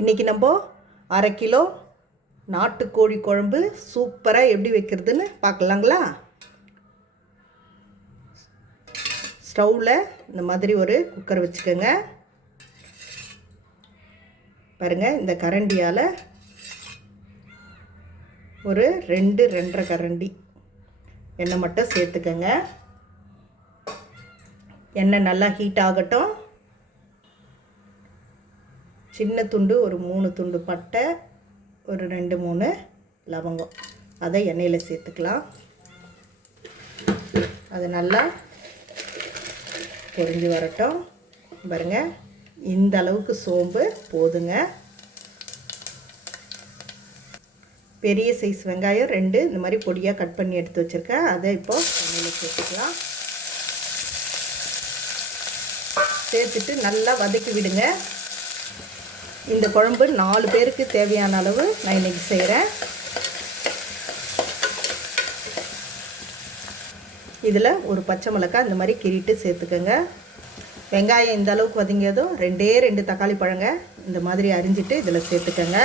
இன்றைக்கி நம்ம அரை கிலோ நாட்டுக்கோழி குழம்பு சூப்பராக எப்படி வைக்கிறதுன்னு பார்க்கலாங்களா? ஸ்டவ்வில் இந்த மாதிரி ஒரு குக்கர் வச்சுக்கோங்க. பாருங்கள் இந்த கரண்டியால் ஒரு ரெண்டு ரெண்டரை கரண்டி எண்ணெய் மட்டும் சேர்த்துக்கங்க. எண்ணெய் நல்லா ஹீட் ஆகட்டும். சின்ன துண்டு ஒரு மூணு துண்டு பட்டை ஒரு ரெண்டு மூணு லவங்கம். அதை எண்ணெயில் சேர்த்துக்கலாம். அது நல்லா பொரிஞ்சு வரட்டும். பாருங்க இந்த அளவுக்கு சோம்பு போதுங்க. பெரிய சைஸ் வெங்காயம் ரெண்டு இந்த மாதிரி பொடியாக கட் பண்ணி எடுத்து வச்சுருக்கேன். அதை இப்போ எண்ணெயில் சேர்த்துக்கலாம். சேர்த்துட்டு நல்லா வதக்கி விடுங்க. இந்த குழம்பு நாலு பேருக்கு தேவையான அளவு நான் இன்றைக்கி செய்கிறேன் இதில் ஒரு பச்சை மிளகாய் இந்த மாதிரி கிரிட்டு சேர்த்துக்கோங்க. வெங்காயம் இந்த அளவுக்கு வதங்கியதும் ரெண்டே ரெண்டு தக்காளி பழங்க இந்த மாதிரி அரிஞ்சிட்டு இதில் சேர்த்துக்கோங்க.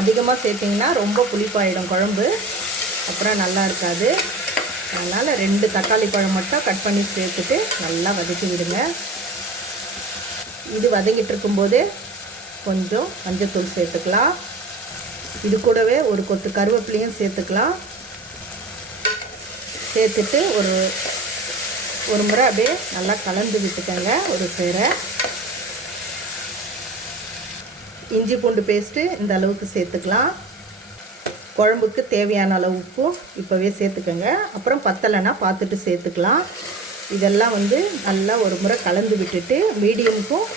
அதிகமாக சேர்த்திங்கன்னா ரொம்ப புளிப்பாயிடும் குழம்பு. அப்புறம் நல்லா இருக்காது. அதனால் ரெண்டு தக்காளி பழம் மட்டும் கட் பண்ணி சேர்த்துட்டு நல்லா வதக்கி விடுங்க. இது வதங்கிட்டு இருக்கும்போது கொஞ்சம் மஞ்சத்தூள் சேர்த்துக்கலாம். இது கூடவே ஒரு கொத்து கருவேப்பிலையும் சேர்த்துக்கலாம். சேர்த்துட்டு ஒரு ஒரு முறை அப்படியே நல்லா கலந்து விட்டுக்கோங்க ஒரு சேரை இஞ்சி பூண்டு பேஸ்ட்டு இந்த அளவுக்கு சேர்த்துக்கலாம். குழம்புக்கு தேவையான அளவு உப்பும் இப்போவே சேர்த்துக்கோங்க. அப்புறம் பத்தலைன்னா பார்த்துட்டு சேர்த்துக்கலாம். இதெல்லாம் வந்து நல்லா ஒரு முறை கலந்து விட்டுட்டு மீடியமுக்கும்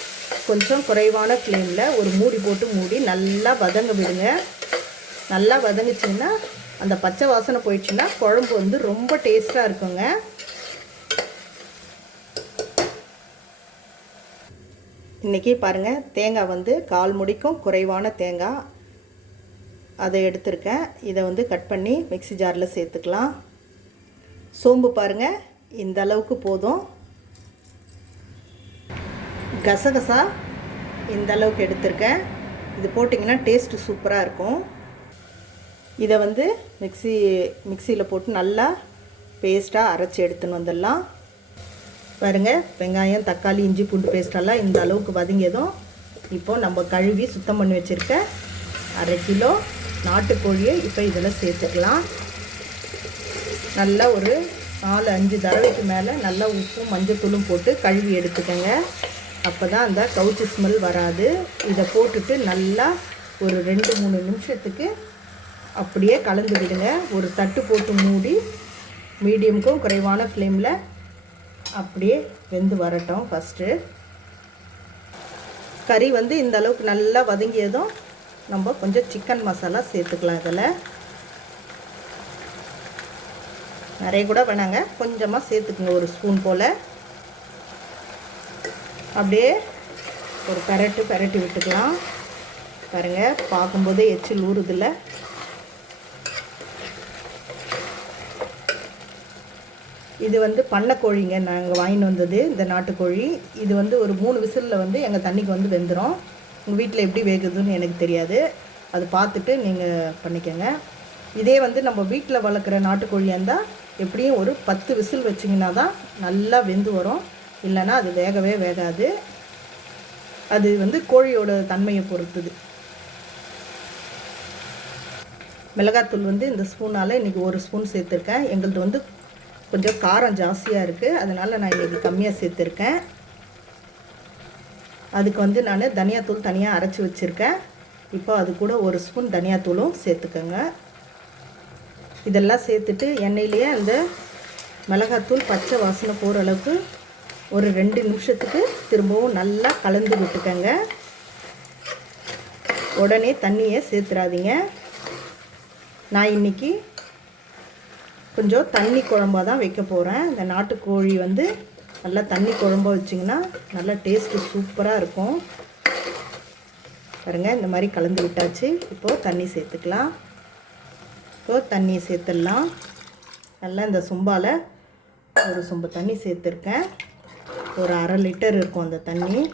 கொஞ்சம் குறைவான ஃப்ளேமில் ஒரு மூடி போட்டு மூடி நல்லா வதங்க விடுங்க. நல்லா வதங்கிச்சிங்கன்னா அந்த பச்சை வாசனை போயிடுச்சுன்னா குழம்பு வந்து ரொம்ப டேஸ்ட்டாக இருக்குங்க. இன்றைக்கி பாருங்கள் தேங்காய் வந்து கால் முடிக்கும் குறைவான தேங்காய். அதை எடுத்திருக்கேன். இதை வந்து கட் பண்ணி மிக்சி ஜாரில் சேர்த்துக்கலாம். சோம்பு பாருங்கள் இந்த அளவுக்கு போதும். கசகசா இந்த அளவுக்கு எடுத்திருக்கேன். இது போட்டிங்கன்னா டேஸ்ட்டு சூப்பராக இருக்கும். இதை வந்து மிக்சி மிக்சியில் போட்டு நல்லா பேஸ்ட்டாக அரைச்சி எடுத்துன்னு வந்துடலாம். பாருங்கள் வெங்காயம் தக்காளி இஞ்சி பூண்டு பேஸ்டெல்லாம் இந்த அளவுக்கு வதங்கியதும் இப்போ நம்ம கழுவி சுத்தம் பண்ணி வச்சுருக்க அரை கிலோ நாட்டுக்கோழியை இப்போ இதில் சேர்த்துக்கலாம். நல்லா ஒரு நாலு அஞ்சு தடவைக்கு மேலே நல்லா உப்பும் மஞ்சத்தூளும் போட்டு கழுவி எடுத்துக்கோங்க. அப்போ தான் அந்த கவுச்சி ஸ்மெல் வராது. இதை போட்டுட்டு நல்லா ஒரு ரெண்டு மூணு நிமிஷத்துக்கு அப்படியே கலந்து விடுங்க. ஒரு தட்டு போட்டு மூடி மீடியமுக்கும் குறைவான ஃப்ளேமில் அப்படியே வெந்து வரட்டும் ஃபஸ்ட்டு கறி வந்து இந்த அளவுக்கு நல்லா வதங்கியதும் நம்ம கொஞ்சம் சிக்கன் மசாலா சேர்த்துக்கலாம் இதில். நிறைய கூட வேணாங்க. கொஞ்சமாக சேர்த்துக்குங்க ஒரு ஸ்பூன் போல். அப்படியே ஒரு பெரட்டு பெரட்டி விட்டுக்கலாம். பாருங்கள் பார்க்கும்போதே எச்சில் ஊறுதில்ல. இது வந்து பண்ணைக்கோழிங்க நாங்கள் வாங்கிட்டு வந்தது இந்த நாட்டுக்கோழி. இது வந்து ஒரு மூணு விசிலில் வந்து எங்கள் தண்ணிக்கு வந்து வெந்துடும் உங்கள் வீட்டில் எப்படி வேகுதுன்னு எனக்கு தெரியாது. அது பார்த்துட்டு நீங்கள் பண்ணிக்கோங்க. இதே வந்து நம்ம வீட்டில் வளர்க்குற நாட்டுக்கோழியாக இருந்தால் எப்படியும் ஒரு பத்து விசில் வச்சிங்கன்னா தான் நல்லா வெந்து வரும். இல்லைன்னா அது வேகவே வேகாது. அது வந்து கோழியோட தன்மையை பொறுத்துது. மிளகாத்தூள் வந்து இந்த ஸ்பூனால் இன்றைக்கி ஒரு ஸ்பூன் சேர்த்துருக்கேன். எங்களது வந்து கொஞ்சம் காரம் ஜாஸ்தியாக இருக்குது அதனால் நான் இன்றைக்கி கம்மியாக சேர்த்துருக்கேன். அதுக்கு வந்து நான் தனியாத்தூள் தனியாக அரைச்சி வச்சுருக்கேன். இப்போ அது கூட ஒரு ஸ்பூன் தனியாத்தூளும் சேர்த்துக்கோங்க. இதெல்லாம் சேர்த்துட்டு எண்ணெயிலேயே அந்த மிளகாத்தூள் பச்சை வாசனை போகிற அளவுக்கு ஒரு ரெண்டு நிமிஷத்துக்கு திரும்பவும் நல்லா கலந்து விட்டுக்கோங்க. உடனே தண்ணியை சேர்த்துறாதீங்க. நான் இன்றைக்கி கொஞ்சம் தண்ணி குழம்பாக தான் வைக்க போகிறேன் இந்த நாட்டுக்கோழி வந்து நல்லா தண்ணி குழம்பு வச்சிங்கன்னா நல்லா டேஸ்ட்டு சூப்பராக இருக்கும். பாருங்கள் இந்த மாதிரி கலந்து விட்டாச்சு. இப்போது தண்ணி சேர்த்துக்கலாம். இப்போது தண்ணியை சேர்த்துடலாம். நல்லா இந்த சும்பால் ஒரு சொம்பு தண்ணி சேர்த்துருக்கேன். ஒரு அரை லிட்டர் இருக்கும் அந்த தண்ணி.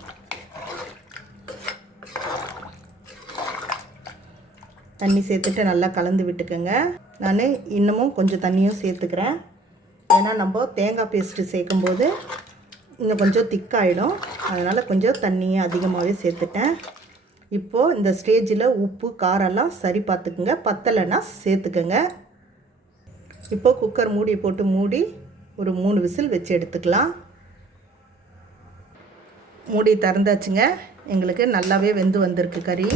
தண்ணி சேர்த்துட்டு நல்லா கலந்து விட்டுக்கோங்க. நான் இன்னமும் கொஞ்சம் தண்ணியும் சேர்த்துக்கிறேன். ஏன்னா நம்ம தேங்காய் பேஸ்ட்டு சேர்க்கும்போது இன்னும் கொஞ்சம் திக்காயிடும். அதனால் கொஞ்சம் தண்ணியை அதிகமாகவே சேர்த்துட்டேன். இப்போது இந்த ஸ்டேஜில் உப்பு காரெல்லாம் சரி பார்த்துக்குங்க. பத்தலைன்னா சேர்த்துக்கோங்க. இப்போது குக்கர் மூடி போட்டு மூடி ஒரு மூணு விசில் வச்சு எடுத்துக்கலாம். மூடி திறந்தாச்சுங்க. எங்களுக்கு நல்லாவே வெந்து வந்திருக்கு கறி.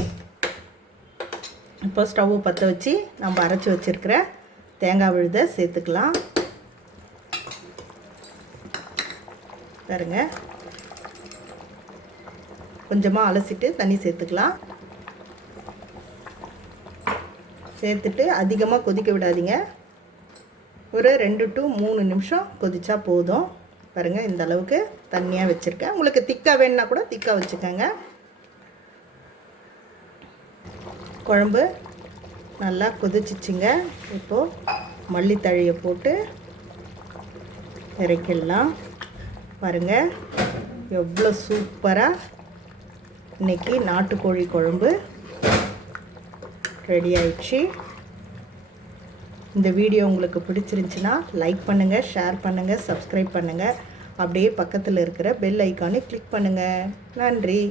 இப்போ ஸ்டவ்வு பற்ற வச்சு நம்ம அரைச்சி வச்சுருக்கிற தேங்காய் விழுதை சேர்த்துக்கலாம். பாருங்க. கொஞ்சமாக அலசிட்டு தண்ணி சேர்த்துக்கலாம். சேர்த்துட்டு அதிகமாக கொதிக்க விடாதீங்க. ஒரு ரெண்டு டு மூணு நிமிஷம் கொதிச்சா போதும். பாருங்கள் இந்த அளவுக்கு தண்ணியாக வச்சுருக்கேன். உங்களுக்கு திக்காக வேணுன்னா கூட திக்காக வச்சுக்கோங்க. குழம்பு நல்லா கொதிச்சிச்சுங்க. இப்போது மல்லித்தழையை போட்டு இறக்கிடலாம். பாருங்கள் எவ்வளோ சூப்பராக இன்றைக்கி நாட்டுக்கோழி குழம்பு ரெடி ஆயிடுச்சு. இந்த வீடியோ உங்களுக்கு பிடிச்சிருந்துச்சின்னா லைக் பண்ணுங்கள் ஷேர் பண்ணுங்கள் சப்ஸ்கிரைப் பண்ணுங்கள் அப்படியே பக்கத்தில் இருக்கிற பெல் ஐக்கானை கிளிக் பண்ணுங்கள் நன்றி.